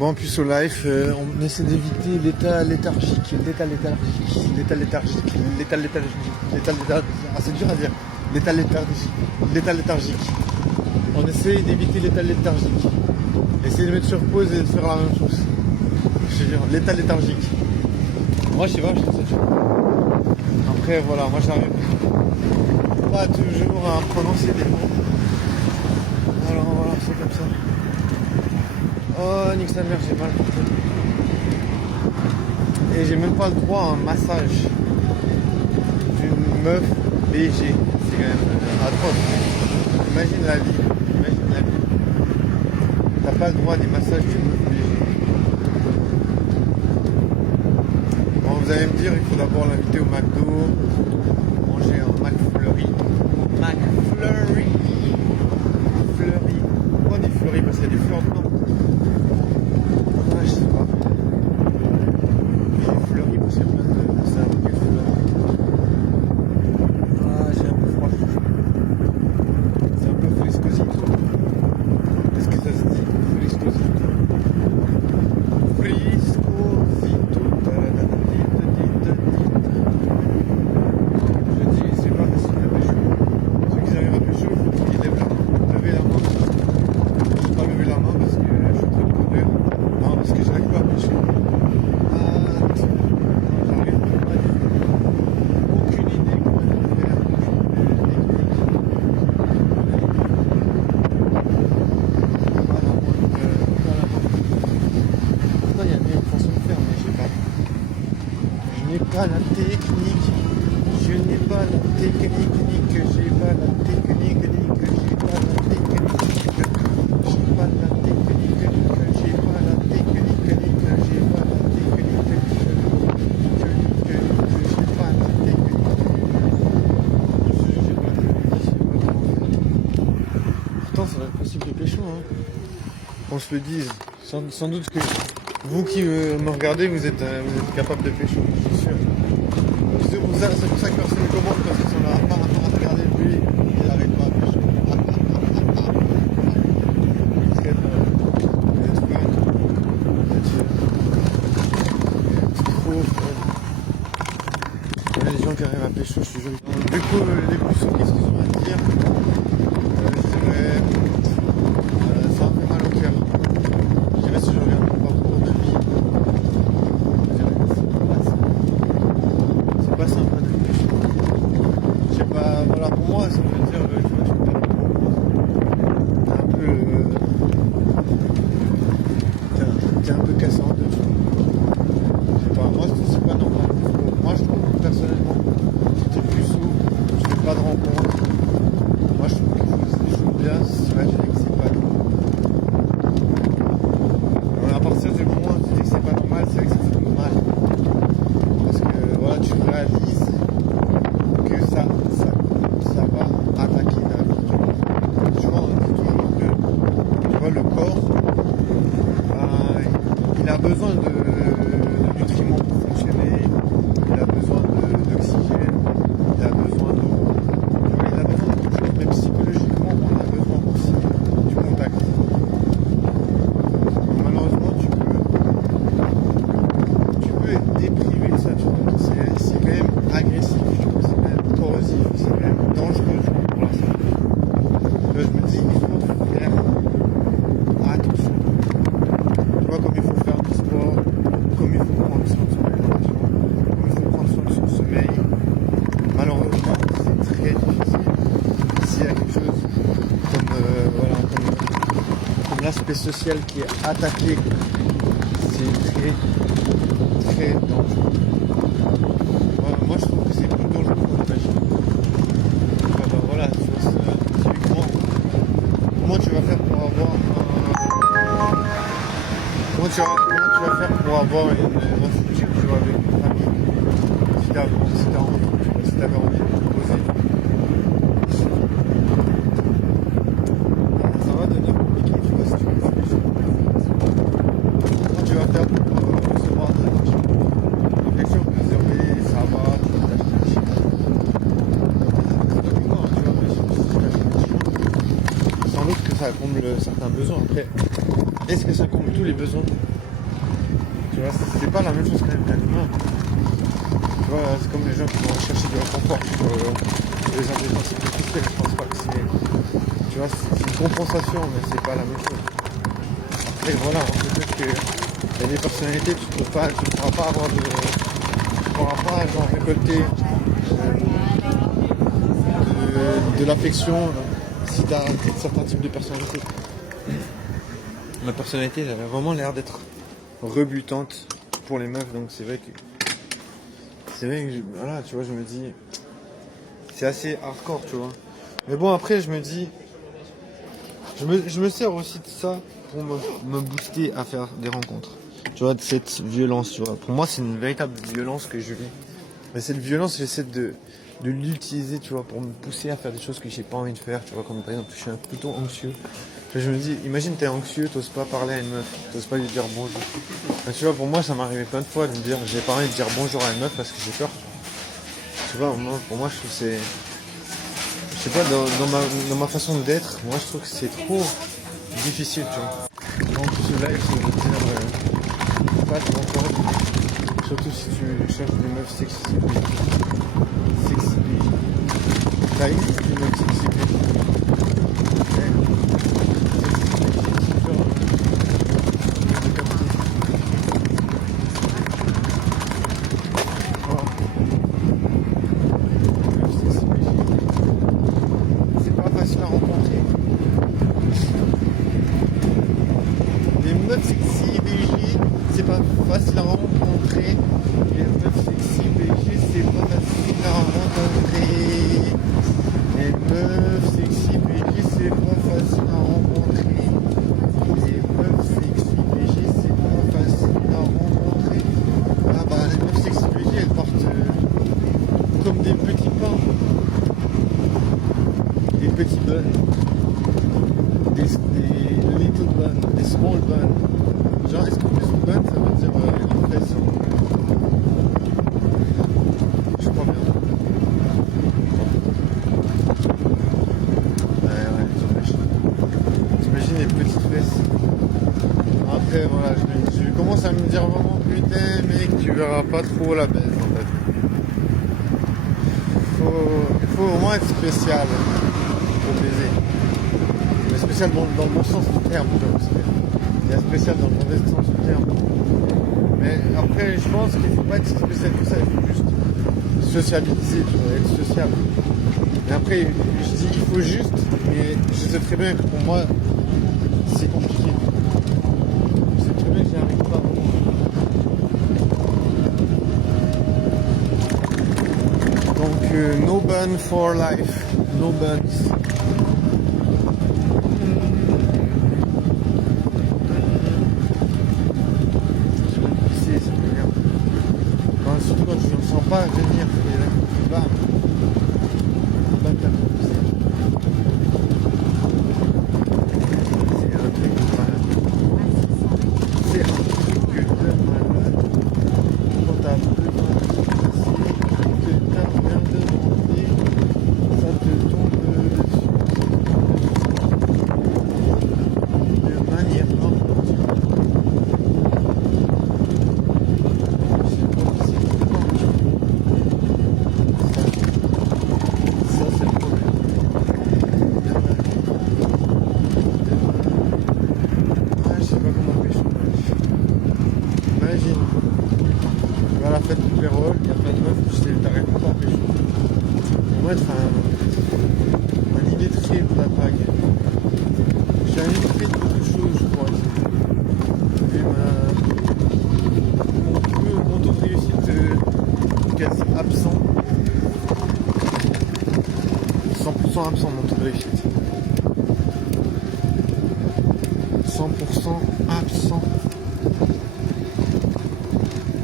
Bon, en plus au live, on essaie d'éviter l'état léthargique, ah, c'est dur à dire, l'état léthargique. On essaie d'éviter l'état léthargique. Essayer de mettre sur pause et de faire la même chose. Je te jure, l'état léthargique. Moi, je sais pas, je trouve ça dur. Après, voilà, moi j'arrive pas toujours à prononcer des mots. Voilà, c'est comme ça. Oh, nique sa mère, j'ai mal. Et j'ai même pas le droit à un massage d'une meuf BG. C'est quand même atroce. Imagine la vie. T'as pas le droit à des massages d'une meuf BG. Bon, vous allez me dire, il faut d'abord l'inviter au McDo, manger un McFlurry. McFlurry. Fleury. Pourquoi on dit Fleury? Parce qu'il y a des fleurs dedans. Je sais pas. J'ai fleuri parce qu'il y a plein de cerveaux qui fleurent. Ah, j'ai un peu froid. C'est un peu friscosito. Est-ce que ça se dit? Friscosito. Friscosito. Je dis, c'est pas facile à pécho. Ceux qui arrivent à pécho, il faut qu'ils lèvent la main. Levez la main. Je vais pas lever la main parce que je suis en train de conduire. Non, parce que je n'arrive pas à pêcher. J'arrive pas du tout. Aucune idée comment faire. Pourtant, il y a bien une façon de faire, mais j'ai pas. Je n'ai pas la technique. Je n'ai pas la technique. J'ai pas la technique. J'ai pas la technique. J'ai pas la technique. J'ai pas la technique. J'ai pas la Pourtant, ça va être possible de pécho, hein. Qu'on se le dise. Sans doute que vous qui me regardez, vous êtes capable de pécho, je suis sûr. C'est pour ça que personne ne commande, parce qu'ils sont là à regarder lui, il n'arrive pas à pécho. Il y a des gens qui arrivent à pécho, je suis joli. Du coup, les puceaux, qu'est-ce qu'ils ont à dire? Je dirais, ça me fait mal au cœur. Je dirais si je regarde mon parcours de vie, je dirais que c'est pas sympa de pécho. Je sais pas, voilà, pour moi, ça veut dire, tu vois, je suis t'es un peu cassé en deux. Je sais pas, moi je trouve que c'est pas normal. Moi je trouve personnellement, si t'es puceau, tu fais pas de rencontre. Moi je trouve qu'il faut que les choses bien s'imaginer que c'est pas normal. Alors, à partir du moment où tu dis que c'est pas normal, c'est vrai que ça fait mal. Parce que voilà, tu réalises que ça va attaquer ta vie. Tu vois, on dit toujours que tu vois, le corps, il a besoin de nutriments pour fonctionner, il a besoin d'oxygène, il a besoin d'eau, il a besoin de tout chose, mais psychologiquement on a besoin aussi du contact. Donc, malheureusement tu peux être déprivé de ça, tu vois. C'est quand même agressif, c'est quand même corrosif, c'est quand même dangereux pour la santé. Je me dis il faut faire attention. Tu vois, comme il faut faire du sport, comme il faut prendre soin de son alimentation, comme il faut prendre soin de son sommeil. Malheureusement, c'est très difficile. S'il y a quelque chose comme l'aspect social qui est attaqué, c'est très dangereux. Moi, je trouve que c'est plus dangereux que le péché. Voilà, typiquement, comment tu vas faire pour avoir Comment tu vas faire pour avoir un futur, tu vois, avec une famille, si t'avais envie de te poser. Ça va devenir compliqué, tu vois, si tu veux réfléchir. Comment tu vas faire pour recevoir de l'argent? Réflexion, on peut se dire, oui, ça va, tu vas t'acheter un chien. Tu vois, mais si tu t'achètes un chien, sans doute que ça comble certains besoins. Après, est-ce que ça comble tous les besoins? Tu vois, c'est pas la même chose quand même qu'un humain. Tu vois, c'est comme les gens qui vont chercher du réconfort sur les intelligences artificielles, je pense pas que c'est... Tu vois, c'est une compensation, mais c'est pas la même chose. Après, voilà, on peut dire que il y a des personnalités, tu ne pourras pas avoir de... Tu pourras pas genre, récolter de l'affection si tu as certains types de personnalités. Ma personnalité, elle a vraiment l'air d'être rebutante pour les meufs, donc c'est vrai que voilà, tu vois, je me dis c'est assez hardcore, tu vois. Mais bon, après je me dis je me sers aussi de ça pour me booster à faire des rencontres, tu vois, de cette violence, tu vois. Pour moi, c'est une véritable violence que je vis, mais cette violence, j'essaie de l'utiliser, tu vois, pour me pousser à faire des choses que j'ai pas envie de faire, tu vois, comme par exemple je suis plutôt anxieux. Je me dis, imagine t'es anxieux, t'oses pas parler à une meuf, t'oses pas lui dire bonjour. Ben, tu vois, pour moi ça m'arrivait plein de fois de me dire j'ai pas envie de dire bonjour à une meuf parce que j'ai peur. Tu vois, pour moi je trouve que c'est... Je sais pas, dans ma façon d'être, moi je trouve que c'est trop difficile, tu vois. Donc ce live c'est de dire pas trop fort, surtout si tu cherches des meufs sexy. Sexy. Ça existe des meufs sexy. C'est pas facile à rencontrer. Les meufs sexy BG, c'est pas facile à rencontrer. Les meufs sexy BG, c'est pas facile à rencontrer. Les meufs sexy BG, c'est pas facile à rencontrer. Les meufs sexy BG, c'est pas facile à rencontrer. Ah bah les meufs sexy BG, elles portent comme des petits pains. Des petits buns. Des little buns. Des small buns. Genre, est-ce que plus bun, ça veut dire les fesses? Je crois bien. Ouais, j'imagine les petites fesses. Après, voilà, je commence à me dire vraiment, putain, mec, tu verras pas trop la baisse, en fait. Il faut au moins être spécial pour baiser. Mais spécial dans le bon sens du terme, tu vois. Il y a spécial dans le mauvais sens du terme. Mais après, je pense qu'il ne faut pas être spécial que ça, il faut juste sociabiliser, tu vois, être sociable. Mais après, je dis il faut juste, mais je sais très bien que pour moi, c'est compliqué. Je sais très bien que j'y arrive pas vraiment. Donc, no bun for life. No buns. Surtout quand je ne sens pas venir, et là, bam, bam, bam. C'est un truc de malade. C'est un truc de malade. Quand t'as besoin de se passer, que t'as rien demandé, ça te tombe dessus. De manière n'importe. Ça c'est le problème. Ah, je sais pas comment pécho. Imagine, tu vas à la fête du Pérol, il y a plein de meufs, t'arrêtes pas à pécho. Pour moi, être un illettré de la drague. Je suis un illettré de beaucoup de choses, je crois. Et mon taux de réussite est quasi absent. 100% absent mon taux de réussite. 100% absent.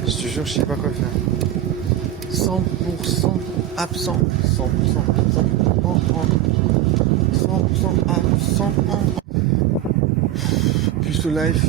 Je te jure, je sais pas quoi faire. 100% absent. 100% absent. Plus au live.